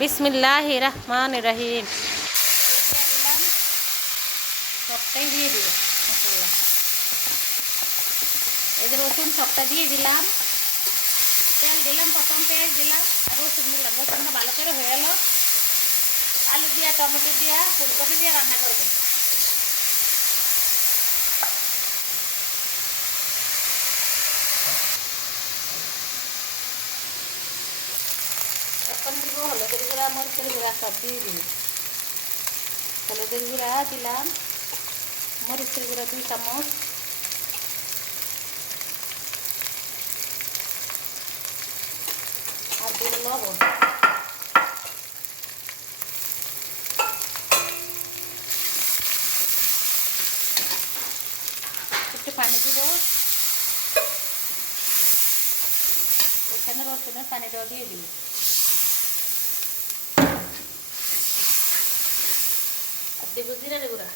বিসমিল্লাহির রহমানির রহিম। দিলাম সবটাই দিয়ে দিব মশলা। এই যে রসুন সবটা দিয়ে দিলাম, তেল দিলাম, প্রথম পেঁয়াজ দিলাম আর রসুন দিলাম। রসুনটা ভালো করে হয়ে গেল, আলু দিয়া, টমেটো দিয়া, ফুলকপি দিয়ে রান্না করবো। এখন দিব হলুদের গুঁড়া, মরিচের গুঁড়া সব দিয়ে দিই। হলুদের গুঁড়া দিলাম, মরিচের গুঁড়া 2 চামচ, আর দিব লবণ। একটু পানি দিব, এখানে রসুনের পানিটাও দিয়ে দিব। আর দেব জিরার গুঁড়া,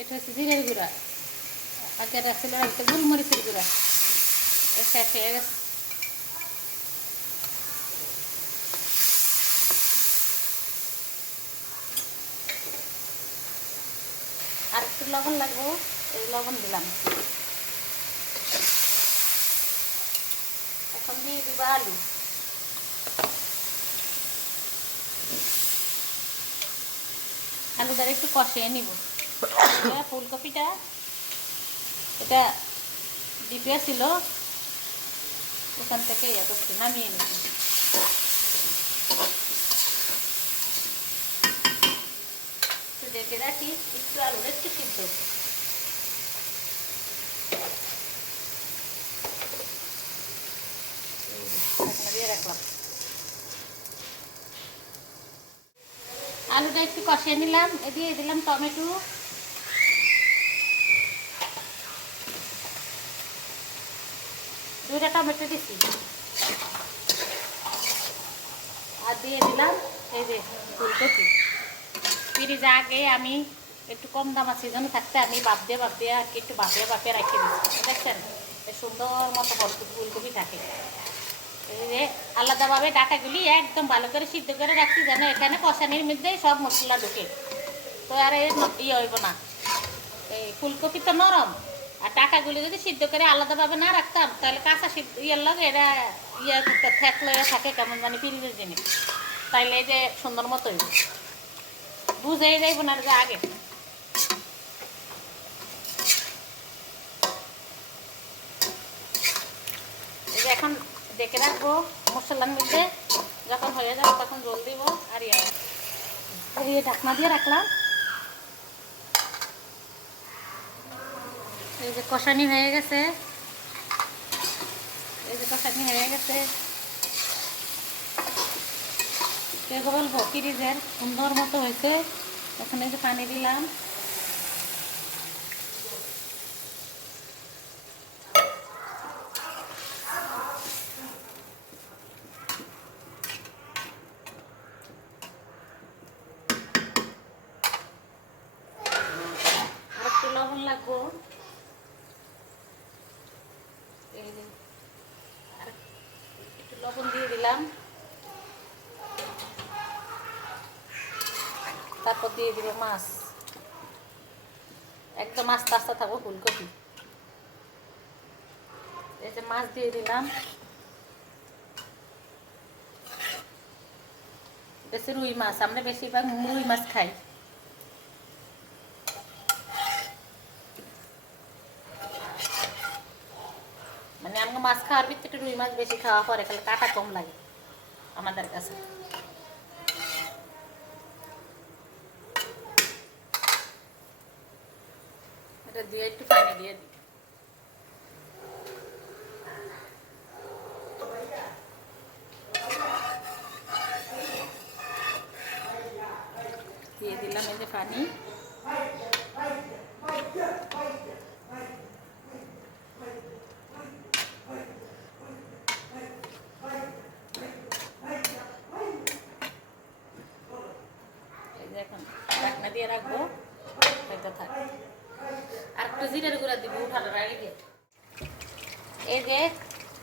এটা হচ্ছে জিরার গুঁড়া। আগে আসছিল একটা গোলমরিচের গুঁড়া, শেষ হয়ে গেছে। আর একটু লবণ লাগবো, এই লবণ দিলাম। এখন দিয়ে দিব আলু। আলুটা একটু কষিয়ে নিব। ফুলকপিটা এটা ডিপিয়া ছিল, ওখান থেকে করছি, নামিয়ে নিচ্ছি। একটু ডেকে রাখি, একটু আলুটা একটু সিদ্ধ দিয়ে রাখলাম। আলুটা একটু কষিয়ে নিলাম, দিয়ে দিলাম টমেটো, দুইটা টমেটো দিচ্ছি, আর দিয়ে দিলাম এই যে ফুলকপি। ফ্রিজে আগে আমি একটু কম দাম আছে জন্য থাকতে আমি বাপ দিয়ে আর কি একটু বাপিয়ে রাখি দিচ্ছি। দেখছেন সুন্দর মতো ফুলকপি থাকে। এই যে আলাদাভাবে ডাটাগুলি একদম ভালো করে সিদ্ধ করে রাখছি, যেন এখানে কষানির মধ্যেই সব মশলা ঢুকে, তো আর ইয়ে হইব না। এই ফুলকপি তো নরম, আর টাকাগুলি যদি সিদ্ধ করে আলাদাভাবে না রাখতাম তাহলে কাঁচা সিদ্ধ ইয়ের লাগে এরা ইয়ে থাকলে থাকে কেমন মানে ফ্রিজের জিনিস, তাইলে এই যে সুন্দর মতো হইব, বুঝেই যাইব না যে আগে। এই যে এখন ডেকে রাখবো মশলার মধ্যে, যখন হয়ে যাবে তখন জল দিব। আর ইয়ে ঢাকনা দিয়ে রাখলাম। এই যে কষানি হয়ে গেছে, এই যে কষানি হয়ে গেছে। কে বলবো ফ্রিজের সুন্দর মতো হয়েছে। এখন এই যে পানি দিলাম, আর একটু লবণ লাগবো। এই যে আর একটু লবণ দিয়ে দিলাম, তারপর দিয়ে দিব মাছ। একদম আস্তে আস্তে থাকবো ফুলকপি। এই যে মাছ দিয়ে দিলাম, বেশি রুই মাছ, আমরা বেশিরভাগ রুই মাছ খাই। মানে আমাকে মাছ খাওয়ার ভিতরে রুই মাছ বেশি খাওয়া পরে, খালি কাটা কম লাগে আমাদের কাছে। এটা দিয়ে একটু পানি দিয়ে দিই। দিয়ে দিলাম এই যে পানি। এই যে এখন ঢাকনা দিয়ে রাখবো, হয়তো থাক। আর একটু জিরার গুঁড়া দিব ভালো লাগে। এই যে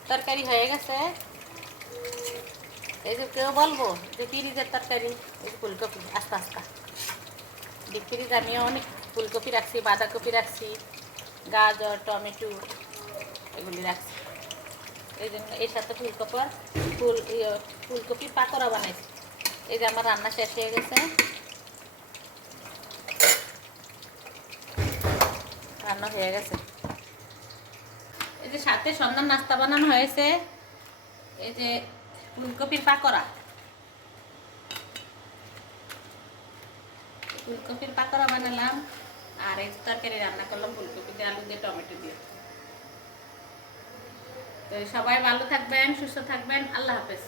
তরকারি হয়ে গেছে, এই যে কেউ বলবো যে ফ্রিজের তরকারি, এই যে ফুলকপি আস্তে আস্তে ডিপ ফ্রিজ আমি অনেক ফুলকপি রাখছি, বাঁধাকপি রাখছি, গাজর, টমেটো এগুলি রাখছি। এই জন্য এর সাথে ফুলকপি পাকোড়া বানাইছি। এই যে আমার রান্না শেষ হয়ে গেছে, রান্না হয়ে গেছে। এই যে সাথে সন্ধ্যার নাস্তা বানানো হয়েছে, এই যে ফুলকপির পাকোড়া, ফুলকপির পাকোড়া বানালাম, আর এই তরকারি রান্না করলাম ফুলকপি দিয়ে, আলু দিয়ে, টমেটো দিয়ে। তো সবাই ভালো থাকবেন, সুস্থ থাকবেন, আল্লাহ হাফেজ।